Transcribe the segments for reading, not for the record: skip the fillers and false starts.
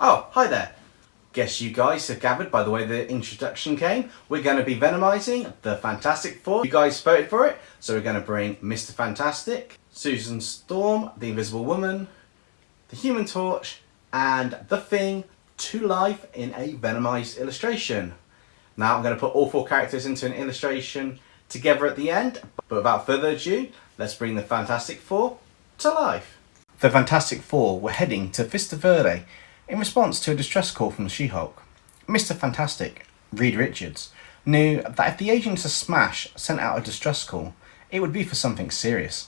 Oh, hi there. Guess you guys have gathered by the way the introduction came. We're going to be venomizing the Fantastic Four. You guys voted for it, so we're going to bring Mr. Fantastic, Susan Storm, the Invisible Woman, the Human Torch, and the Thing to life in a venomized illustration. Now I'm going to put all four characters into an illustration together at the end, but without further ado, let's bring the Fantastic Four to life. The Fantastic Four were heading to Vista Verde in response to a distress call from the She-Hulk. Mr. Fantastic, Reed Richards, knew that if the Agents of Smash sent out a distress call, it would be for something serious.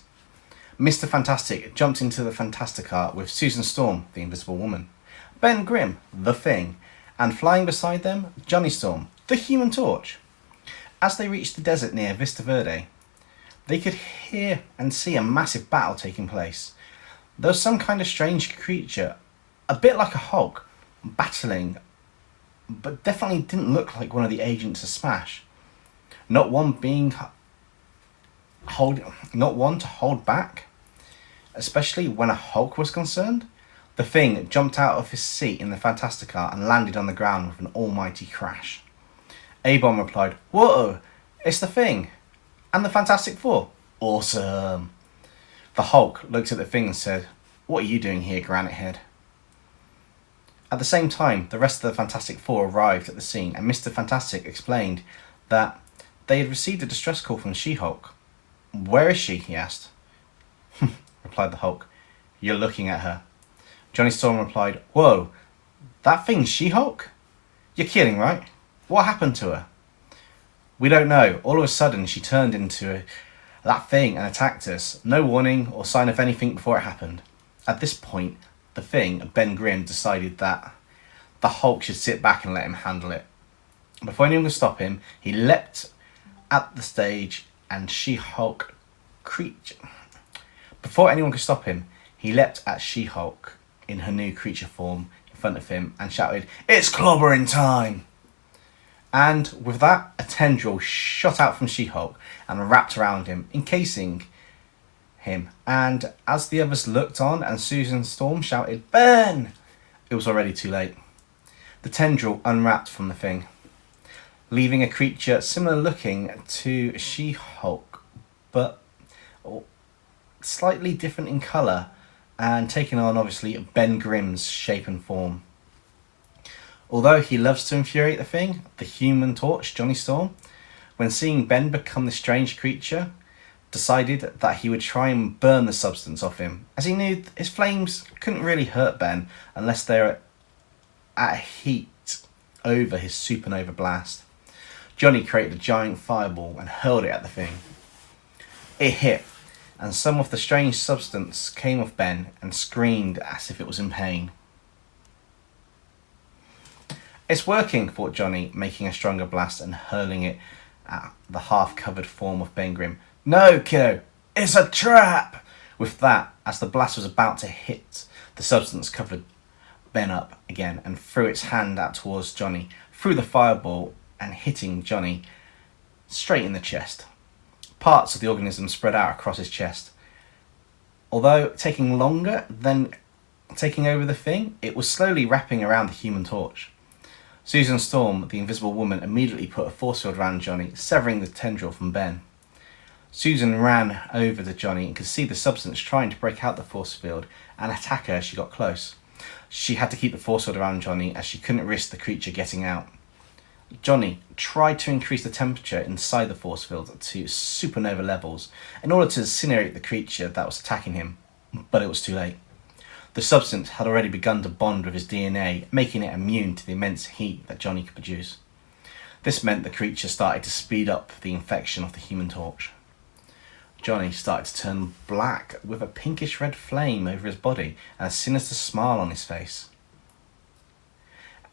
Mr. Fantastic jumped into the Fantasticar with Susan Storm, the Invisible Woman, Ben Grimm, the Thing, and flying beside them, Johnny Storm, the Human Torch. As they reached the desert near Vista Verde, they could hear and see a massive battle taking place. There was some kind of strange creature, a bit like a Hulk, battling, but definitely didn't look like one of the Agents of Smash. Not one to hold back, especially when a Hulk was concerned. The Thing jumped out of his seat in the Fantasticar and landed on the ground with an almighty crash. A-Bomb replied, "Whoa, it's the Thing and the Fantastic Four. Awesome." The Hulk looked at the Thing and said, "What are you doing here, Granite Head?" At the same time, the rest of the Fantastic Four arrived at the scene, and Mr. Fantastic explained that they had received a distress call from She-Hulk. "Where is she?" he asked. Replied the Hulk. "You're looking at her." Johnny Storm replied, "Whoa, that thing's She-Hulk? You're kidding, right? What happened to her?" "We don't know. All of a sudden, she turned into that thing and attacked us. No warning or sign of anything before it happened." At this point, the Thing, Ben Grimm, decided that the Hulk should sit back and let him handle it. Before anyone could stop him, he leapt at the stage and She-Hulk creature. Before anyone could stop him, he leapt at She-Hulk in her new creature form in front of him and shouted, "It's clobbering time!" And with that, a tendril shot out from She-Hulk and wrapped around him, encasing him. And as the others looked on and Susan Storm shouted, "Ben!" it was already too late. The tendril unwrapped from the Thing, leaving a creature similar looking to She-Hulk, but slightly different in colour, and taking on obviously Ben Grimm's shape and form. Although he loves to infuriate the Thing, the Human Torch, Johnny Storm, when seeing Ben become this strange creature, decided that he would try and burn the substance off him, as he knew his flames couldn't really hurt Ben unless they're at heat over his supernova blast. Johnny created a giant fireball and hurled it at the Thing. It hit, and some of the strange substance came off Ben and screamed as if it was in pain. "It's working," thought Johnny, making a stronger blast and hurling it at the half-covered form of Ben Grimm. "No, kiddo, it's a trap!" With that, as the blast was about to hit, the substance covered Ben up again and threw its hand out towards Johnny, threw the fireball and hitting Johnny straight in the chest. Parts of the organism spread out across his chest. Although taking longer than taking over the Thing, it was slowly wrapping around the Human Torch. Susan Storm, the Invisible Woman, immediately put a force field around Johnny, severing the tendril from Ben. Susan ran over to Johnny and could see the substance trying to break out the force field and attack her as she got close. She had to keep the force field around Johnny as she couldn't risk the creature getting out. Johnny tried to increase the temperature inside the force field to supernova levels in order to incinerate the creature that was attacking him, but it was too late. The substance had already begun to bond with his DNA, making it immune to the immense heat that Johnny could produce. This meant the creature started to speed up the infection of the Human Torch. Johnny started to turn black with a pinkish red flame over his body and a sinister smile on his face.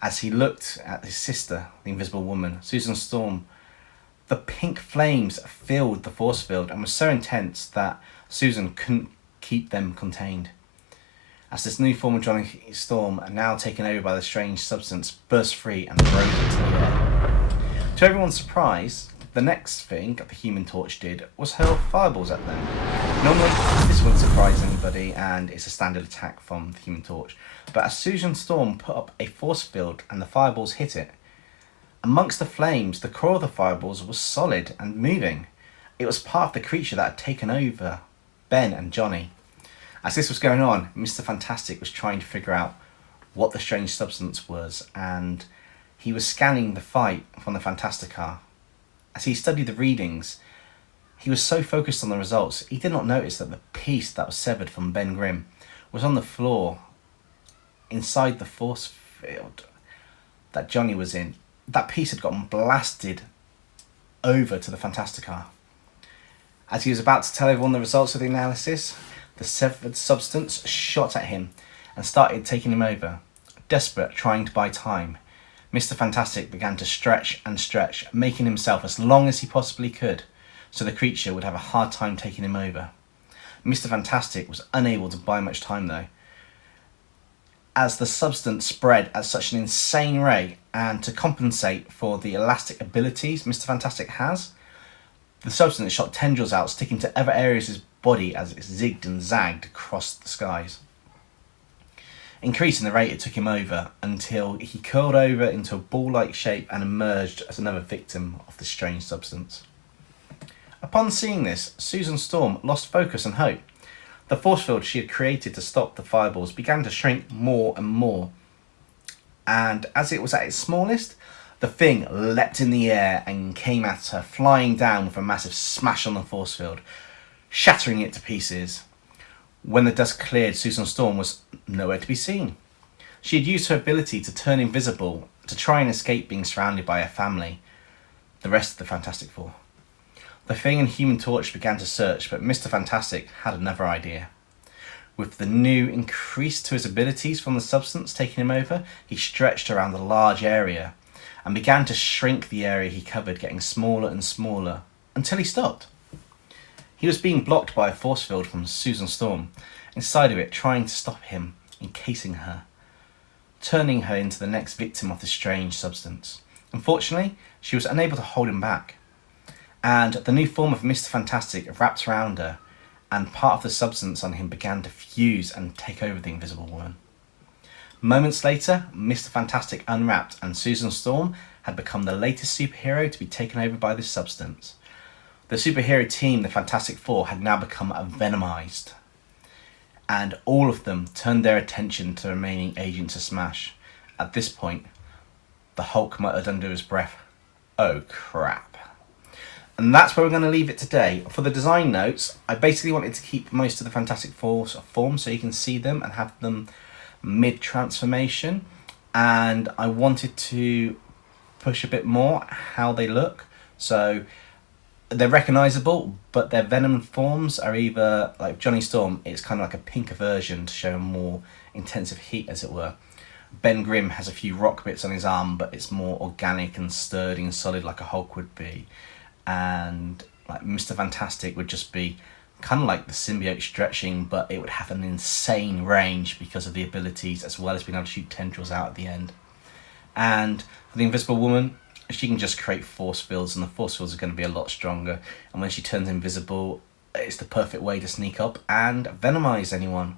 As he looked at his sister, the Invisible Woman, Susan Storm, the pink flames filled the force field and were so intense that Susan couldn't keep them contained. As this new form of Johnny Storm, now taken over by the strange substance, burst free and rose into the air. To everyone's surprise, The next thing the Human Torch did was hurl fireballs at them. Normally, this wouldn't surprise anybody and it's a standard attack from the Human Torch, but as Susan Storm put up a force field and the fireballs hit it, amongst the flames, the core of the fireballs was solid and moving. It was part of the creature that had taken over Ben and Johnny. As this was going on, Mr. Fantastic was trying to figure out what the strange substance was, and he was scanning the fight from the Fantasticar. As he studied the readings, he was so focused on the results, he did not notice that the piece that was severed from Ben Grimm was on the floor inside the force field that Johnny was in. That piece had gotten blasted over to the Fantasticar. As he was about to tell everyone the results of the analysis, the severed substance shot at him and started taking him over. Desperate, trying to buy time, Mr. Fantastic began to stretch and stretch, making himself as long as he possibly could, so the creature would have a hard time taking him over. Mr. Fantastic was unable to buy much time though, as the substance spread at such an insane rate, and to compensate for the elastic abilities Mr. Fantastic has, the substance shot tendrils out, sticking to other areas of his body as it zigged and zagged across the skies, increasing the rate it took him over until he curled over into a ball-like shape and emerged as another victim of the strange substance. Upon seeing this, Susan Storm lost focus and hope. The force field she had created to stop the fireballs began to shrink more and more, and as it was at its smallest, the thing leapt in the air and came at her, flying down with a massive smash on the force field, shattering it to pieces. When the dust cleared, Susan Storm was nowhere to be seen. She had used her ability to turn invisible to try and escape being surrounded by her family, the rest of the Fantastic Four. The Thing and Human Torch began to search, but Mr. Fantastic had another idea. With the new increase to his abilities from the substance taking him over, he stretched around a large area and began to shrink the area he covered, getting smaller and smaller, until he stopped. He was being blocked by a force field from Susan Storm, inside of it trying to stop him, encasing her, turning her into the next victim of the strange substance. Unfortunately, she was unable to hold him back, and the new form of Mr. Fantastic wrapped around her, and part of the substance on him began to fuse and take over the Invisible Woman. Moments later, Mr. Fantastic unwrapped, and Susan Storm had become the latest superhero to be taken over by this substance. The superhero team, the Fantastic Four, had now become venomized, and all of them turned their attention to the remaining agents of Smash. At this point, the Hulk muttered under his breath, "Oh crap." And that's where we're going to leave it today. For the design notes, I basically wanted to keep most of the Fantastic Four's form so you can see them and have them mid-transformation, and I wanted to push a bit more how they look. So they're recognisable, but their Venom forms are either, like Johnny Storm, it's kind of like a pinker version to show more intensive heat, as it were. Ben Grimm has a few rock bits on his arm, but it's more organic and sturdy and solid like a Hulk would be. And like Mr. Fantastic would just be kind of like the symbiote stretching, but it would have an insane range because of the abilities, as well as being able to shoot tendrils out at the end. And for the Invisible Woman, she can just create force fields, and the force fields are going to be a lot stronger. And when she turns invisible, it's the perfect way to sneak up and venomize anyone.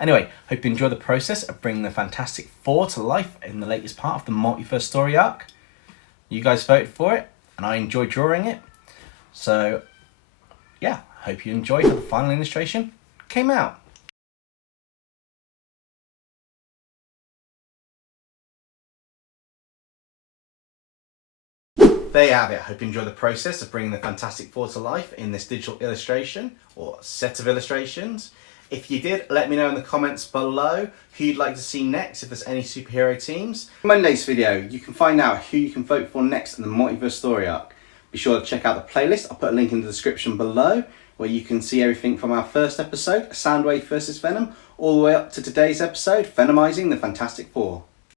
Anyway, hope you enjoy the process of bringing the Fantastic Four to life in the latest part of the Multiverse Story Arc. You guys voted for it, and I enjoyed drawing it. So, yeah, hope you enjoyed how the final illustration came out. There you have it. I hope you enjoyed the process of bringing the Fantastic Four to life in this digital illustration, or set of illustrations. If you did, let me know in the comments below who you'd like to see next, if there's any superhero teams. In Monday's video, you can find out who you can vote for next in the Multiverse Story Arc. Be sure to check out the playlist. I'll put a link in the description below, where you can see everything from our first episode, Soundwave vs Venom, all the way up to today's episode, Venomizing the Fantastic Four.